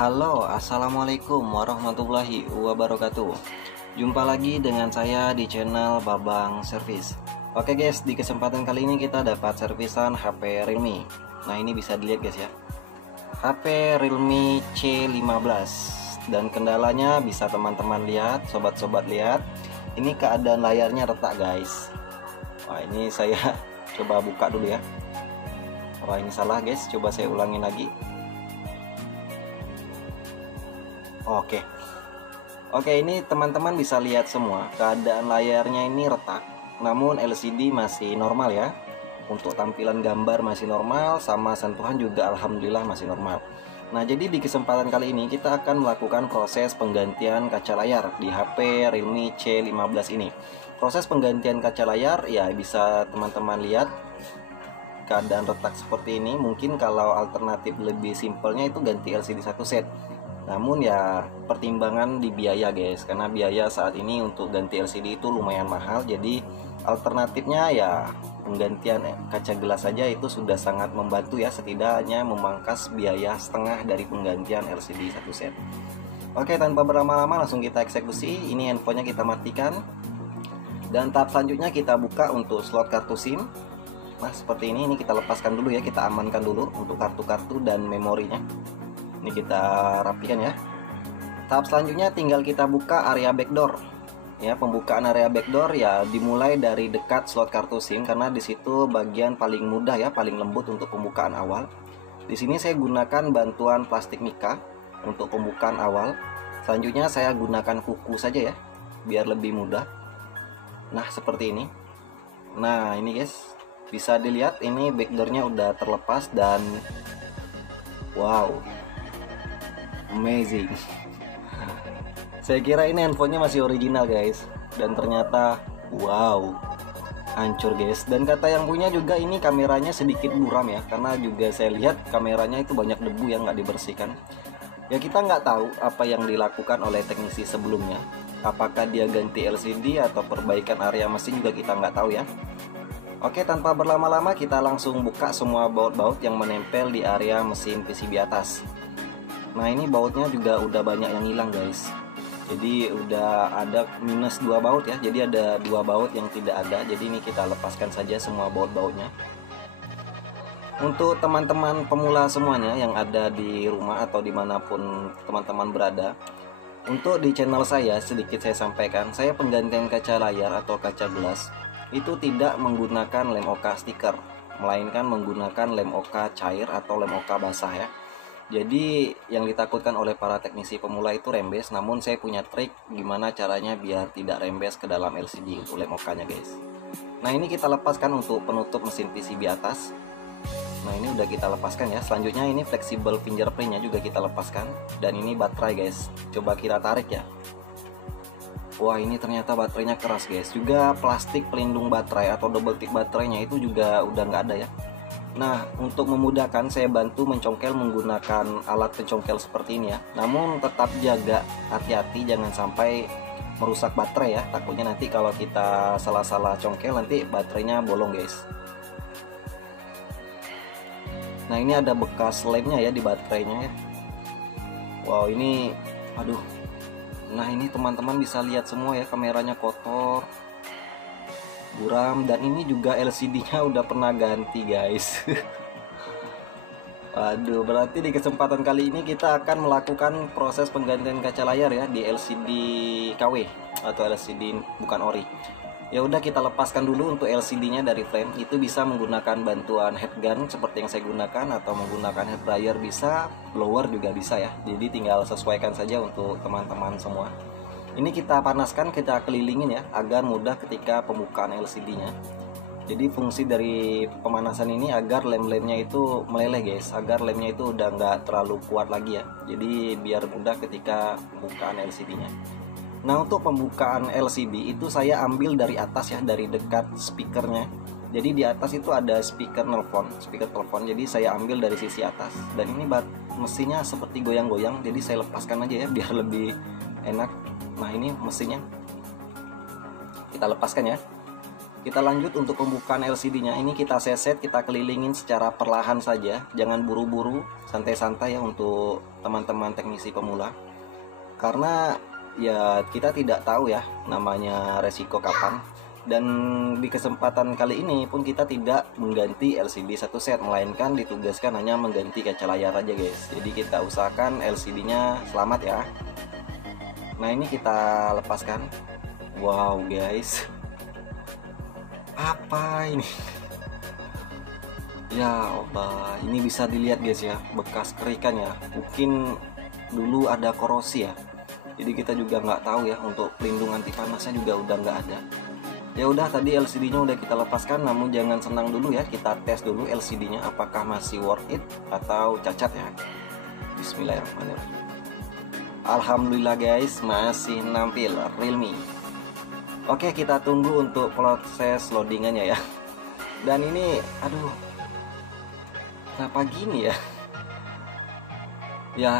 Halo, assalamualaikum warahmatullahi wabarakatuh. Jumpa lagi dengan saya di channel Babang Service. Oke guys, di kesempatan kali ini kita dapat servisan HP Realme. Nah ini bisa dilihat guys ya, HP Realme C15. Dan kendalanya bisa teman-teman lihat, sobat-sobat lihat. Ini keadaan layarnya retak guys. Wah ini saya coba buka dulu ya. Wah ini salah guys, coba saya ulangin lagi. Oke, ini teman-teman bisa lihat semua keadaan layarnya ini retak, namun LCD masih normal ya. Untuk tampilan gambar masih normal, sama sentuhan juga alhamdulillah masih normal. Nah jadi di kesempatan kali ini kita akan melakukan proses penggantian kaca layar di HP Realme C15 ini. Proses penggantian kaca layar ya bisa teman-teman lihat keadaan retak seperti ini. Mungkin kalau alternatif lebih simpelnya itu ganti LCD satu set. Namun ya pertimbangan di biaya guys, karena biaya saat ini untuk ganti LCD itu lumayan mahal. Jadi alternatifnya ya penggantian kaca gelas saja itu sudah sangat membantu ya, setidaknya memangkas biaya setengah dari penggantian LCD satu set. Oke, tanpa berlama-lama langsung kita eksekusi. Ini handphonenya kita matikan. Dan tahap selanjutnya kita buka untuk slot kartu SIM. Nah seperti ini kita lepaskan dulu ya, kita amankan dulu untuk kartu-kartu dan memorinya. Ini kita rapikan ya. Tahap selanjutnya tinggal kita buka area backdoor. Ya, pembukaan area backdoor ya dimulai dari dekat slot kartu SIM karena di situ bagian paling mudah ya, paling lembut untuk pembukaan awal. Di sini saya gunakan bantuan plastik mika untuk pembukaan awal. Selanjutnya saya gunakan kuku saja ya, biar lebih mudah. Nah, seperti ini. Nah, ini guys, bisa dilihat ini backdoornya udah terlepas dan wow, amazing. Saya kira ini handphonenya masih original guys, dan ternyata wow, hancur guys. Dan kata yang punya juga ini kameranya sedikit buram ya, karena juga saya lihat kameranya itu banyak debu yang nggak dibersihkan. Ya kita nggak tahu apa yang dilakukan oleh teknisi sebelumnya, apakah dia ganti LCD atau perbaikan area mesin juga kita nggak tahu ya. Oke, tanpa berlama-lama kita langsung buka semua baut-baut yang menempel di area mesin PCB atas. Nah ini bautnya juga udah banyak yang hilang guys. Jadi udah ada minus 2 baut ya. Jadi ada 2 baut yang tidak ada. Jadi ini kita lepaskan saja semua baut-bautnya. Untuk teman-teman pemula semuanya yang ada di rumah atau dimanapun teman-teman berada, untuk di channel saya sedikit saya sampaikan, saya penggantian kaca layar atau kaca gelas itu tidak menggunakan lem oka stiker, melainkan menggunakan lem oka cair atau lem oka basah ya. Jadi yang ditakutkan oleh para teknisi pemula itu rembes, namun saya punya trik gimana caranya biar tidak rembes ke dalam LCD untuk lem okanya guys. Nah ini kita lepaskan untuk penutup mesin PCB atas. Nah ini udah kita lepaskan ya. Selanjutnya ini fleksibel fingerprintnya juga kita lepaskan. Dan ini baterai guys, coba kita tarik ya. Wah ini ternyata baterainya keras guys. Juga plastik pelindung baterai atau double tip baterainya itu juga udah nggak ada ya. Nah untuk memudahkan saya bantu mencongkel menggunakan alat pencongkel seperti ini ya. Namun tetap jaga hati-hati jangan sampai merusak baterai ya. Takutnya nanti kalau kita salah-salah congkel nanti baterainya bolong guys. Nah ini ada bekas lemnya ya di baterainya ya. Wow ini aduh. Nah ini teman-teman bisa lihat semua ya, kameranya kotor, buram, dan ini juga LCD-nya udah pernah ganti guys. Waduh, berarti di kesempatan kali ini kita akan melakukan proses penggantian kaca layar ya di LCD KW atau LCD bukan ori. Ya udah kita lepaskan dulu untuk LCD-nya dari frame. Itu bisa menggunakan bantuan headgun seperti yang saya gunakan atau menggunakan head dryer bisa, blower juga bisa ya. Jadi tinggal sesuaikan saja untuk teman-teman semua. Ini kita panaskan, kita kelilingin ya agar mudah ketika pembukaan LCD-nya. Jadi fungsi dari pemanasan ini agar lem-lemnya itu meleleh guys, agar lemnya itu udah nggak terlalu kuat lagi ya. Jadi biar mudah ketika pembukaan LCD-nya. Nah untuk pembukaan LCD itu saya ambil dari atas ya, dari dekat speakernya. Jadi di atas itu ada speaker telepon. Jadi saya ambil dari sisi atas. Dan ini mesinnya seperti goyang-goyang. Jadi saya lepaskan aja ya biar lebih enak. Nah ini mesinnya. kita lepaskan ya. Kita lanjut untuk pembukaan LCD-nya. Ini kita seset, kita kelilingin secara perlahan saja, jangan buru-buru, santai-santai ya untuk teman-teman teknisi pemula. Karena ya kita tidak tahu ya namanya resiko kapan. Dan di kesempatan kali ini pun kita tidak mengganti LCD satu set, melainkan ditugaskan hanya mengganti kaca layar aja guys. Jadi kita usahakan LCD-nya selamat ya. Nah ini kita lepaskan. Wow guys, apa ini? Ya Allah, ini bisa dilihat guys ya, bekas kerikan ya. Mungkin dulu ada korosi ya. Jadi kita juga nggak tahu ya, untuk pelindung anti panasnya juga udah nggak ada. Ya udah, tadi LCD-nya udah kita lepaskan, namun jangan senang dulu ya. Kita tes dulu LCD-nya apakah masih worth it atau cacat ya. Bismillahirrahmanirrahim. Alhamdulillah guys, masih nampil Realme. Oke, kita tunggu untuk proses loadingannya ya. Dan ini, aduh, kenapa gini ya? Ya,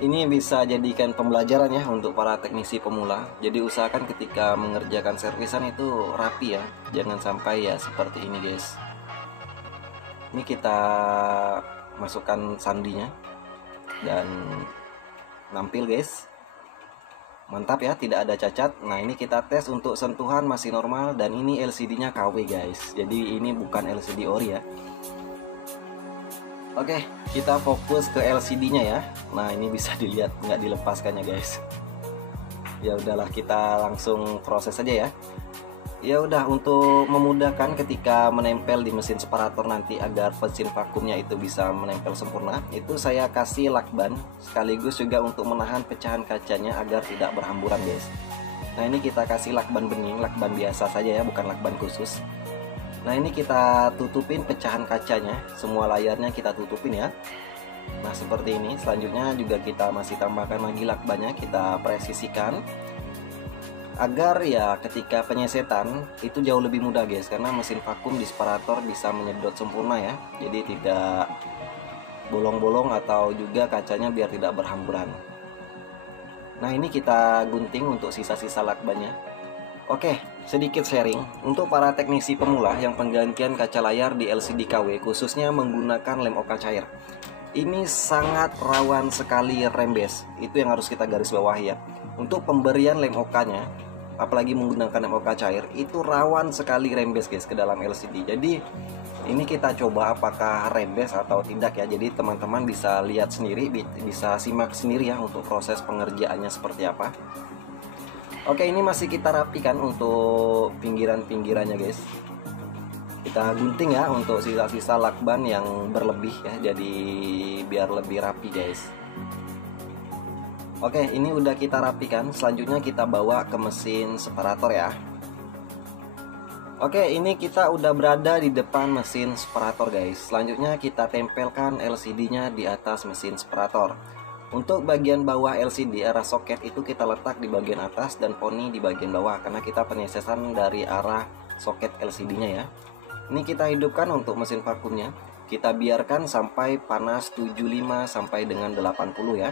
ini bisa jadikan pembelajaran ya untuk para teknisi pemula. Jadi usahakan ketika mengerjakan servisan itu rapi ya, jangan sampai ya seperti ini guys. Ini kita masukkan sandinya dan nampil guys. Mantap ya, tidak ada cacat. Nah ini kita tes untuk sentuhan masih normal, dan ini LCD-nya KW guys. Jadi ini bukan LCD ori ya. Oke, kita fokus ke LCD-nya ya. Nah ini bisa dilihat nggak dilepaskannya guys. Ya udahlah, kita langsung proses saja ya. Ya udah, untuk memudahkan ketika menempel di mesin separator nanti agar mesin vakumnya itu bisa menempel sempurna, itu saya kasih lakban sekaligus juga untuk menahan pecahan kacanya agar tidak berhamburan guys. Nah ini kita kasih lakban bening, lakban biasa saja ya, bukan lakban khusus. Nah ini kita tutupin pecahan kacanya, semua layarnya kita tutupin ya. Nah seperti ini. Selanjutnya juga kita masih tambahkan lagi lakbannya, kita presisikan agar ya ketika penyesetan itu jauh lebih mudah guys, karena mesin vakum di separator bisa menyedot sempurna ya. Jadi tidak bolong-bolong atau juga kacanya biar tidak berhamburan. Nah ini kita gunting untuk sisa-sisa lakbannya. Oke, sedikit sharing untuk para teknisi pemula yang penggantian kaca layar di LCD KW, khususnya menggunakan lem oka cair. Ini sangat rawan sekali rembes, itu yang harus kita garis bawahi ya. Untuk pemberian lem okanya, apalagi menggunakan lem oka cair, itu rawan sekali rembes guys ke dalam LCD. Jadi ini kita coba apakah rembes atau tidak ya. Jadi teman-teman bisa lihat sendiri, bisa simak sendiri ya untuk proses pengerjaannya seperti apa. Oke, ini masih kita rapikan untuk pinggiran-pinggirannya guys. Kita gunting ya untuk sisa-sisa lakban yang berlebih ya, jadi biar lebih rapi guys. Oke, ini udah kita rapikan. Selanjutnya kita bawa ke mesin separator ya. Oke, ini kita udah berada di depan mesin separator guys. Selanjutnya kita tempelkan LCD-nya di atas mesin separator. Untuk bagian bawah LCD arah soket itu kita letak di bagian atas dan poni di bagian bawah, karena kita penyesetan dari arah soket LCD-nya ya. Ini kita hidupkan untuk mesin vakumnya. Kita biarkan sampai panas 75 sampai dengan 80 ya.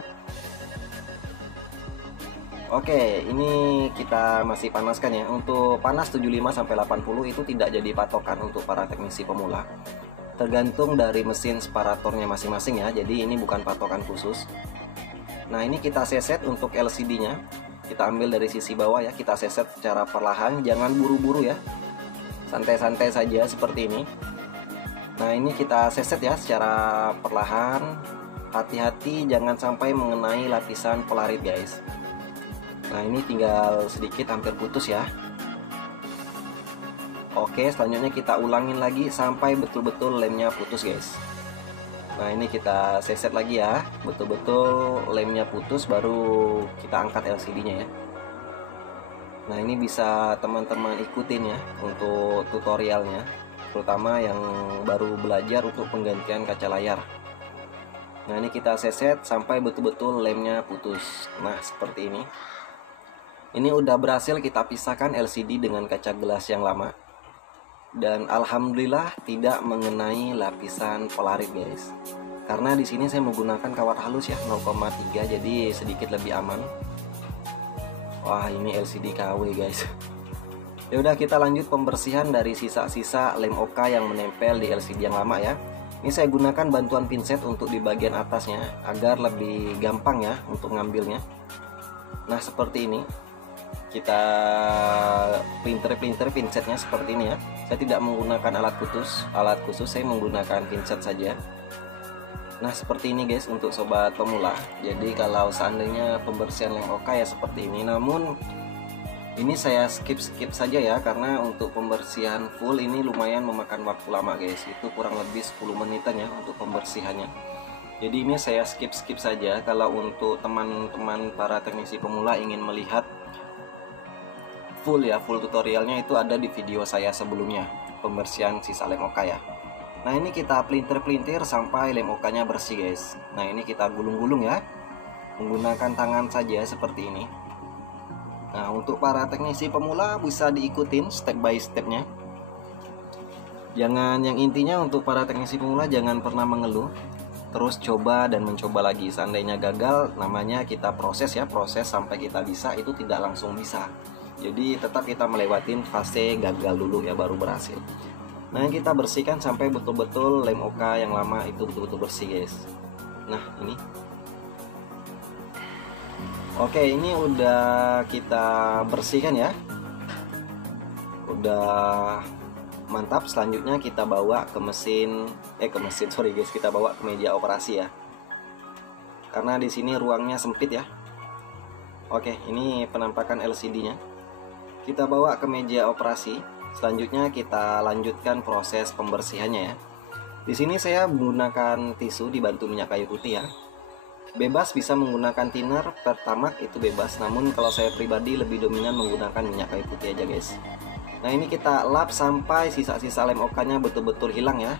Oke, ini kita masih panaskan ya. Untuk panas 75 sampai 80 itu tidak jadi patokan untuk para teknisi pemula. Tergantung dari mesin separatornya masing-masing ya. Jadi ini bukan patokan khusus. Nah, ini kita seset untuk LCD-nya. Kita ambil dari sisi bawah ya, kita seset secara perlahan, jangan buru-buru ya. Santai-santai saja seperti ini. Nah, ini kita seset ya secara perlahan. Hati-hati jangan sampai mengenai lapisan polarit guys. Nah ini tinggal sedikit, hampir putus ya. Oke, selanjutnya kita ulangin lagi sampai betul-betul lemnya putus guys. Nah ini kita seset lagi ya, betul-betul lemnya putus baru kita angkat LCD-nya ya. Nah ini bisa teman-teman ikutin ya untuk tutorialnya, terutama yang baru belajar untuk penggantian kaca layar. Nah ini kita seset sampai betul-betul lemnya putus. Nah seperti ini. Ini udah berhasil kita pisahkan LCD dengan kaca gelas yang lama. Dan alhamdulillah tidak mengenai lapisan polarit guys. Karena di sini saya menggunakan kawat halus ya 0,3, jadi sedikit lebih aman. Wah, ini LCD KW guys. Ya udah, kita lanjut pembersihan dari sisa-sisa lem OK yang menempel di LCD yang lama ya. Ini saya gunakan bantuan pinset untuk di bagian atasnya agar lebih gampang ya untuk ngambilnya. Nah, seperti ini. Kita pelintir pinsetnya seperti ini ya. Saya tidak menggunakan alat khusus, saya menggunakan pinset saja. Nah, seperti ini guys untuk sobat pemula. Jadi kalau seandainya pembersihan lem OK ya seperti ini. Namun ini saya skip saja ya, karena untuk pembersihan full ini lumayan memakan waktu lama guys. Itu kurang lebih 10 menitan ya untuk pembersihannya. Jadi ini saya skip saja. Kalau untuk teman-teman para teknisi pemula ingin melihat full tutorialnya, itu ada di video saya sebelumnya, pembersihan sisa lem OK ya. Nah, ini kita pelintir sampai lem OK-nya bersih guys. Nah, ini kita gulung-gulung ya, menggunakan tangan saja seperti ini. Nah, untuk para teknisi pemula bisa diikutin step by stepnya. Yang intinya untuk para teknisi pemula jangan pernah mengeluh, terus coba dan mencoba lagi. Seandainya gagal, namanya kita proses sampai kita bisa, itu tidak langsung bisa. Jadi tetap kita melewatin fase gagal dulu ya, baru berhasil. Nah, kita bersihkan sampai betul-betul lem OK yang lama itu betul-betul bersih guys. Nah, ini oke, ini udah kita bersihkan ya, udah mantap. Selanjutnya kita bawa ke mesin, kita bawa ke meja operasi ya, karena di sini ruangnya sempit ya. Oke, ini penampakan LCD-nya. Kita bawa ke meja operasi. Selanjutnya kita lanjutkan proses pembersihannya ya. Di sini saya menggunakan tisu dibantu minyak kayu putih ya. Bebas bisa menggunakan thinner, Pertamax itu bebas, namun kalau saya pribadi lebih dominan menggunakan minyak kayu putih aja guys. Nah, ini kita lap sampai sisa-sisa lem OK-nya betul-betul hilang ya,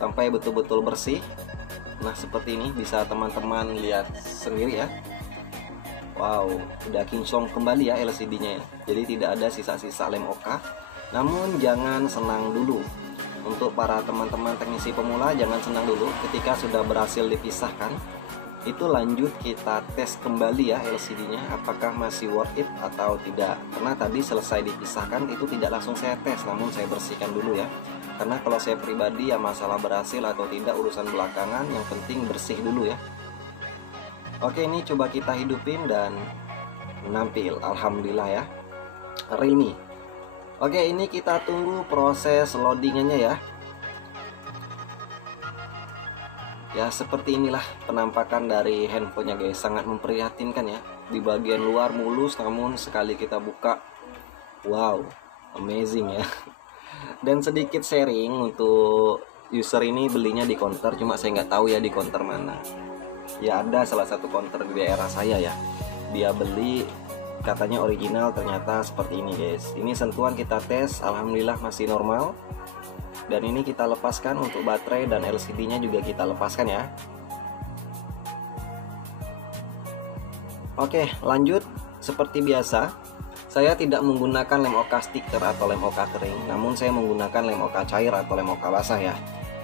sampai betul-betul bersih. Nah, seperti ini bisa teman-teman lihat sendiri ya. Wow, udah kinclong kembali ya LCD-nya ya. Jadi tidak ada sisa-sisa lem OK. Namun jangan senang dulu. Untuk para teman-teman teknisi pemula jangan senang dulu ketika sudah berhasil dipisahkan. Itu lanjut kita tes kembali ya LCD-nya, apakah masih worth it atau tidak. Karena tadi selesai dipisahkan itu tidak langsung saya tes, namun saya bersihkan dulu ya. Karena kalau saya pribadi ya masalah berhasil atau tidak urusan belakangan, yang penting bersih dulu ya. Oke, ini coba kita hidupin dan menampil, alhamdulillah ya, Realme. Oke, ini kita tunggu proses loadingannya ya. Ya, seperti inilah penampakan dari handphonenya guys, sangat memprihatinkan ya. Di bagian luar mulus, namun sekali kita buka, wow, amazing ya. Dan sedikit sharing untuk user ini belinya di counter, cuma saya nggak tahu ya di counter mana. Ya, ada salah satu counter di daerah saya ya. Dia beli, katanya original, ternyata seperti ini guys. Ini sentuhan kita tes, alhamdulillah masih normal. Dan ini kita lepaskan untuk baterai dan LCD-nya juga kita lepaskan ya. Oke, lanjut. Seperti biasa, saya tidak menggunakan lem OK stiker atau lem OK kering, namun saya menggunakan lem OK cair atau lem OK basah ya.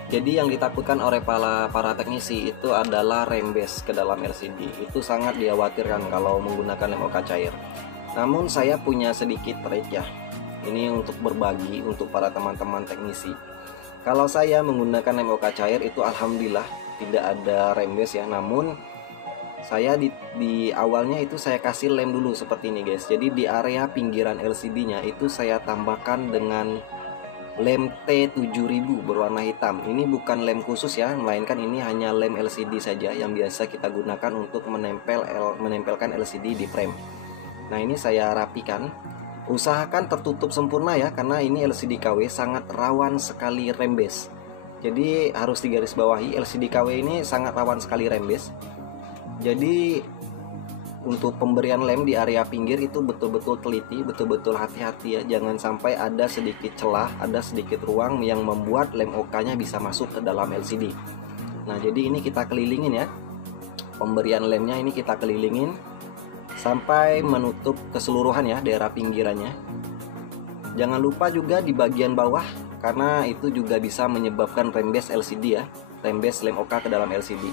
Jadi yang ditakutkan oleh para teknisi itu adalah rembes ke dalam LCD. Itu sangat dikhawatirkan kalau menggunakan lem OK cair. Namun saya punya sedikit trik ya. Ini untuk berbagi untuk para teman-teman teknisi. Kalau saya menggunakan lem OK cair itu alhamdulillah tidak ada rembes ya. Namun saya di awalnya itu saya kasih lem dulu seperti ini guys. Jadi di area pinggiran LCD-nya itu saya tambahkan dengan lem T7000 berwarna hitam. Ini bukan lem khusus ya, melainkan ini hanya lem LCD saja yang biasa kita gunakan untuk menempelkan LCD di frame. Nah, ini saya rapikan. Usahakan tertutup sempurna ya, karena ini LCD KW sangat rawan sekali rembes. Jadi harus digarisbawahi, LCD KW ini sangat rawan sekali rembes. Jadi untuk pemberian lem di area pinggir itu betul-betul teliti, betul-betul hati-hati ya. Jangan sampai ada sedikit celah, ada sedikit ruang yang membuat lem OK-nya bisa masuk ke dalam LCD. Nah, jadi ini kita kelilingin ya. Pemberian lemnya ini kita kelilingin sampai menutup keseluruhan ya daerah pinggirannya. Jangan lupa juga di bagian bawah, karena itu juga bisa menyebabkan rembes LCD ya, rembes lem OK ke dalam LCD.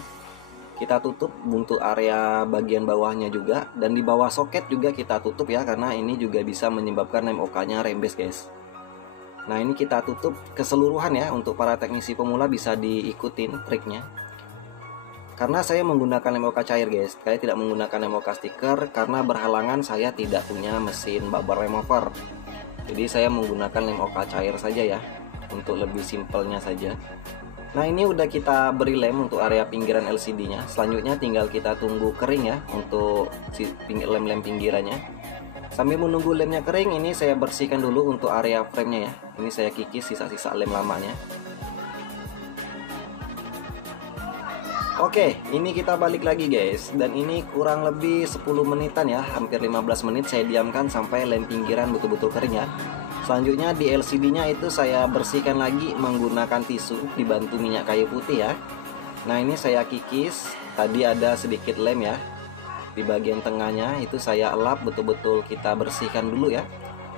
kita tutup untuk area bagian bawahnya juga, dan di bawah soket juga kita tutup ya, karena ini juga bisa menyebabkan lem OK nya rembes guys. Nah ini kita tutup keseluruhan ya, untuk para teknisi pemula bisa diikutin triknya. Karena saya menggunakan lem OK cair guys, saya tidak menggunakan lem OK stiker karena berhalangan saya tidak punya mesin bubble remover. Jadi saya menggunakan lem OK cair saja ya, untuk lebih simpelnya saja. Nah ini udah kita beri lem untuk area pinggiran LCD nya. Selanjutnya tinggal kita tunggu kering ya, untuk lem-lem pinggirannya. Sambil menunggu lemnya kering, ini saya bersihkan dulu untuk area frame-nya ya. Ini saya kikis sisa-sisa lem lamanya. Oke, ini kita balik lagi guys. Dan ini kurang lebih 10 menitan ya, hampir 15 menit saya diamkan sampai lem pinggiran betul-betul kering ya. Selanjutnya di LCD-nya itu saya bersihkan lagi menggunakan tisu dibantu minyak kayu putih ya. Nah ini saya kikis, tadi ada sedikit lem ya. Di bagian tengahnya itu saya elap betul-betul, kita bersihkan dulu ya.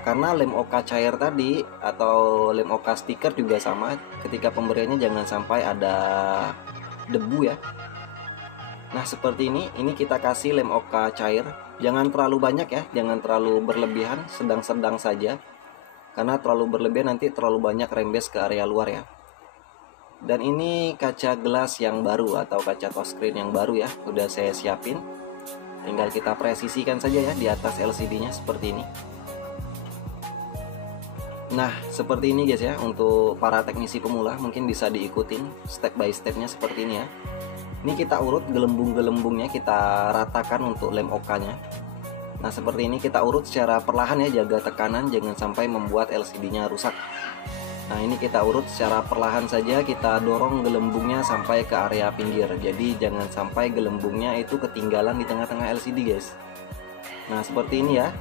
Karena lem OK cair tadi atau lem OK stiker juga sama, ketika pemberiannya jangan sampai ada debu ya. Nah seperti ini kita kasih lem OK cair. Jangan terlalu banyak ya, jangan terlalu berlebihan, sedang-sedang saja. Karena terlalu berlebihan nanti terlalu banyak rembes ke area luar ya. Dan ini kaca gelas yang baru atau kaca touchscreen yang baru ya, udah saya siapin. Tinggal kita presisikan saja ya di atas LCD-nya seperti ini. Nah seperti ini guys ya, untuk para teknisi pemula mungkin bisa diikutin step by stepnya seperti ini ya. Ini kita urut gelembung-gelembungnya, kita ratakan untuk lem OK-nya. Nah seperti ini kita urut secara perlahan ya, jaga tekanan jangan sampai membuat LCD-nya rusak. Nah ini kita urut secara perlahan saja, kita dorong gelembungnya sampai ke area pinggir. Jadi jangan sampai gelembungnya itu ketinggalan di tengah-tengah LCD guys. Nah seperti ini ya.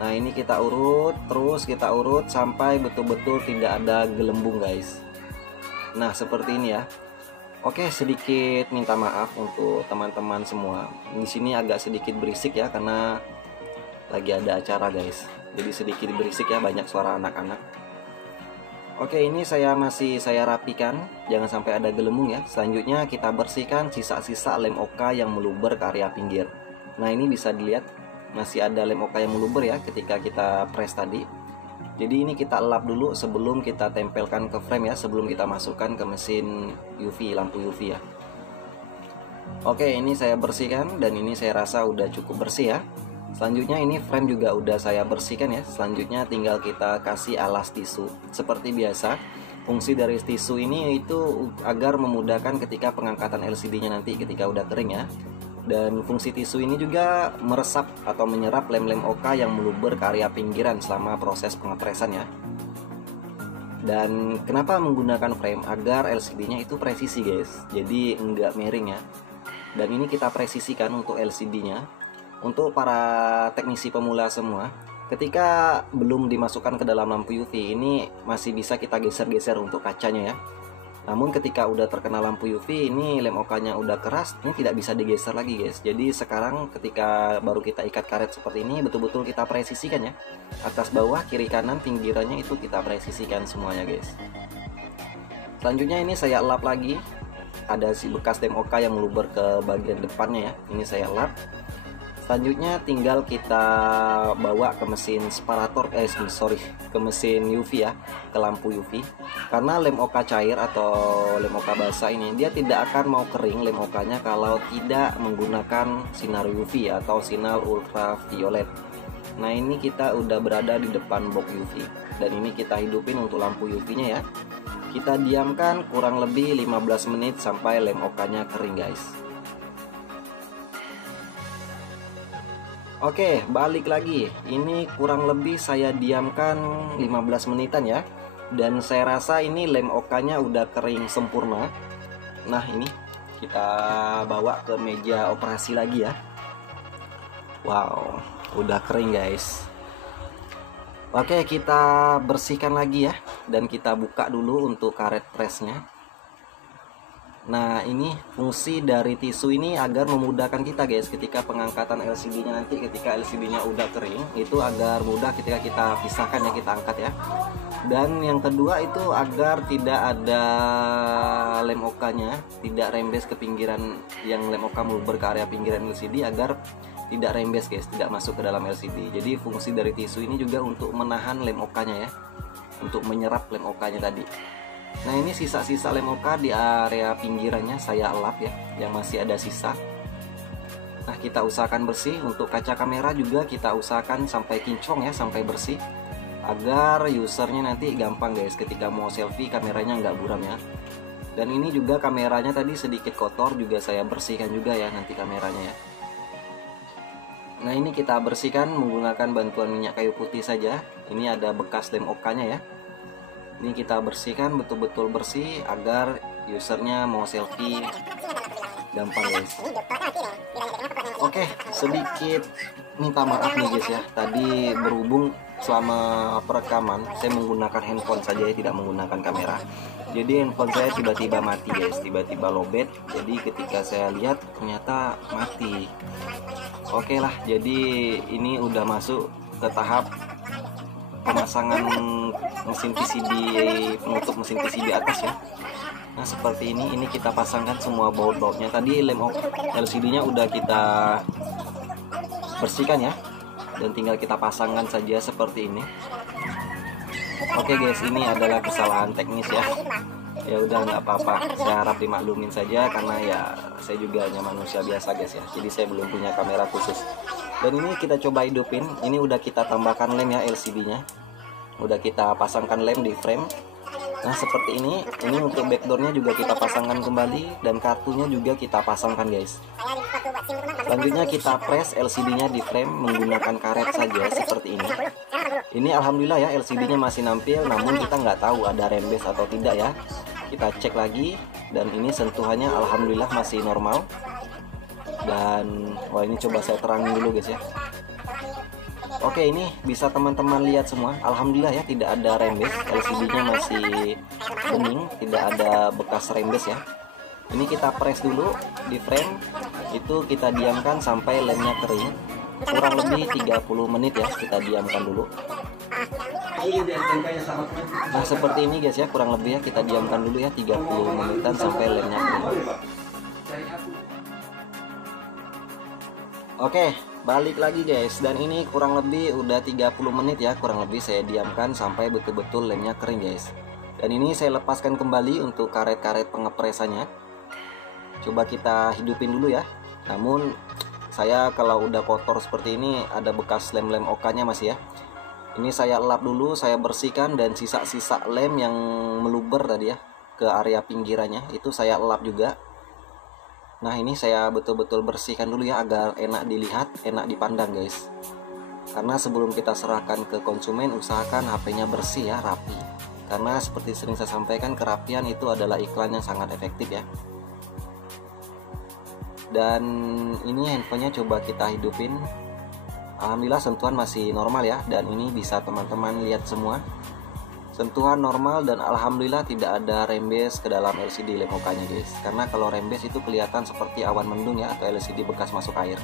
Nah ini kita urut, terus kita urut sampai betul-betul tidak ada gelembung guys. Nah seperti ini ya. Oke, sedikit minta maaf untuk teman-teman semua. Di sini agak sedikit berisik ya, karena lagi ada acara guys. Jadi sedikit berisik ya, banyak suara anak-anak. Oke, ini saya rapikan, jangan sampai ada gelembung ya. Selanjutnya kita bersihkan sisa-sisa lem OK yang meluber ke area pinggir. Nah ini bisa dilihat masih ada lem OK yang meluber ya ketika kita press tadi. Jadi ini kita lap dulu sebelum kita tempelkan ke frame ya, sebelum kita masukkan ke mesin UV, lampu UV ya. Oke, ini saya bersihkan dan ini saya rasa udah cukup bersih ya. Selanjutnya ini frame juga udah saya bersihkan ya. Selanjutnya tinggal kita kasih alas tisu. Seperti biasa, fungsi dari tisu ini itu agar memudahkan ketika pengangkatan LCD-nya nanti ketika udah kering ya. Dan fungsi tisu ini juga meresap atau menyerap lem-lem OK yang meluber ke area pinggiran selama proses pengepresan ya. Dan kenapa menggunakan frame? Agar LCD-nya itu presisi guys, jadi enggak miring ya. Dan ini kita presisikan untuk LCD-nya. Untuk para teknisi pemula semua, ketika belum dimasukkan ke dalam lampu UV, ini masih bisa kita geser-geser untuk kacanya ya. Namun ketika udah terkena lampu UV, ini lem OK-nya udah keras, ini tidak bisa digeser lagi guys. Jadi sekarang ketika baru kita ikat karet seperti ini, betul-betul kita presisikan ya. Atas bawah, kiri kanan, pinggirannya itu kita presisikan semuanya guys. Selanjutnya ini saya lap lagi. Ada si bekas lem OK yang meluber ke bagian depannya ya. Ini saya lap. Selanjutnya tinggal kita bawa ke mesin separator, ke mesin UV ya, ke lampu UV. Karena lem OK cair atau lem OK basah ini, dia tidak akan mau kering lem OK-nya kalau tidak menggunakan sinar UV atau sinar ultraviolet. Nah ini kita udah berada di depan box UV, dan ini kita hidupin untuk lampu UV-nya ya. Kita diamkan kurang lebih 15 menit sampai lem OK-nya kering guys. Oke, balik lagi. Ini kurang lebih saya diamkan 15 menitan ya. Dan saya rasa ini lem OK-nya udah kering sempurna. Nah, ini kita bawa ke meja operasi lagi ya. Wow, udah kering guys. Oke, kita bersihkan lagi ya. Dan kita buka dulu untuk karet presnya. Nah, ini fungsi dari tisu ini agar memudahkan kita guys ketika pengangkatan LCD-nya nanti, ketika LCD-nya udah kering, itu agar mudah ketika kita pisahkan ya, kita angkat ya. Dan yang kedua itu agar tidak ada lem OK-nya, tidak rembes ke pinggiran, yang lem OK meluber ke area pinggiran LCD, agar tidak rembes guys, tidak masuk ke dalam LCD. Jadi fungsi dari tisu ini juga untuk menahan lem OK-nya ya, untuk menyerap lem OK-nya tadi. Nah, ini sisa-sisa lem OK di area pinggirannya saya lap ya, yang masih ada sisa. Nah, kita usahakan bersih. Untuk kaca kamera juga kita usahakan sampai kinclong ya, sampai bersih, agar usernya nanti gampang guys ketika mau selfie kameranya nggak buram ya. Dan ini juga kameranya tadi sedikit kotor, juga saya bersihkan juga ya nanti kameranya ya. Nah, ini kita bersihkan menggunakan bantuan minyak kayu putih saja. Ini ada bekas lem OK-nya ya. Ini kita bersihkan betul-betul bersih agar usernya mau selfie gampang guys. Oke, sedikit minta maaf nih guys ya. Tadi berhubung selama perekaman saya menggunakan handphone saja ya, tidak menggunakan kamera. Jadi handphone saya tiba-tiba mati guys, tiba-tiba lowbat. Jadi ketika saya lihat ternyata mati. Oke lah, jadi ini udah masuk ke tahap pemasangan mesin PCB, penutup mesin PCB atas ya. Nah, seperti ini kita pasangkan semua baut-bautnya. Tadi lem LCD-nya udah kita bersihkan ya, dan tinggal kita pasangkan saja seperti ini. Oke guys, ini adalah kesalahan teknis ya. Ya udah, nggak apa-apa, saya harap dimaklumin saja karena ya saya juga hanya manusia biasa guys ya. Jadi saya belum punya kamera khusus. Dan ini kita coba hidupin. Ini udah kita tambahkan lem ya, LCD-nya. Udah kita pasangkan lem di frame. Nah, seperti ini. Ini untuk backdoornya juga kita pasangkan kembali, dan kartunya juga kita pasangkan guys. Selanjutnya kita press LCD-nya di frame menggunakan karet saja seperti ini. Ini alhamdulillah ya, LCD-nya masih nampil, namun kita nggak tahu ada rembes atau tidak ya. Kita cek lagi, dan ini sentuhannya alhamdulillah masih normal. Dan wah, ini coba saya terangin dulu guys ya. Oke, ini bisa teman-teman lihat semua, alhamdulillah ya, tidak ada rembes. LCD-nya masih bening, tidak ada bekas rembes ya. Ini kita press dulu di frame, itu kita diamkan sampai lemnya kering, kurang lebih 30 menit ya, kita diamkan dulu. Nah, seperti ini guys ya, kurang lebih ya, kita diamkan dulu ya 30 menitan sampai lemnya kering. Oke, balik lagi guys, dan ini kurang lebih udah 30 menit ya, kurang lebih saya diamkan sampai betul-betul lemnya kering guys. Dan ini saya lepaskan kembali untuk karet-karet pengepresannya. Coba kita hidupin dulu ya. Namun saya kalau udah kotor seperti ini, ada bekas lem-lem OK-nya masih ya. Ini saya lap dulu, saya bersihkan, dan sisa-sisa lem yang meluber tadi ya ke area pinggirannya itu saya lap juga. Nah, ini saya betul-betul bersihkan dulu ya agar enak dilihat, enak dipandang guys. Karena sebelum kita serahkan ke konsumen, usahakan HP-nya bersih ya, rapi. Karena seperti sering saya sampaikan, kerapian itu adalah iklan yang sangat efektif ya. Dan ini handphonenya coba kita hidupin. Alhamdulillah sentuhan masih normal ya, dan ini bisa teman-teman lihat semua. Sentuhan normal, dan alhamdulillah tidak ada rembes ke dalam LCD lem OK-nya guys. Karena kalau rembes itu kelihatan seperti awan mendung ya, atau LCD bekas masuk air.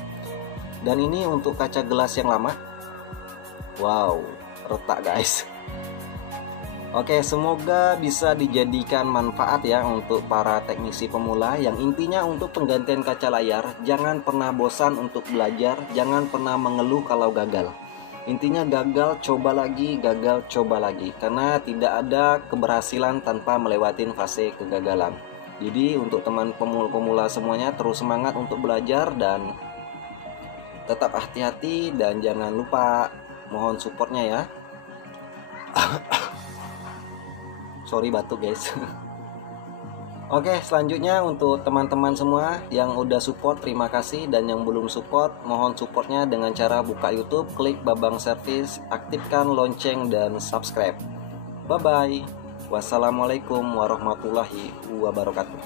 Dan ini untuk kaca gelas yang lama. Wow, retak guys. Oke, semoga bisa dijadikan manfaat ya untuk para teknisi pemula. Yang intinya untuk penggantian kaca layar, jangan pernah bosan untuk belajar, jangan pernah mengeluh kalau gagal. Intinya gagal coba lagi, gagal coba lagi, karena tidak ada keberhasilan tanpa melewatin fase kegagalan. Jadi untuk teman pemula semuanya, terus semangat untuk belajar dan tetap hati-hati, dan jangan lupa mohon supportnya ya. Sorry batuk guys. Oke, selanjutnya untuk teman-teman semua yang udah support, terima kasih. Dan yang belum support, mohon supportnya dengan cara buka YouTube, klik Babang Service, aktifkan lonceng dan subscribe. Bye bye. Wassalamualaikum warahmatullahi wabarakatuh.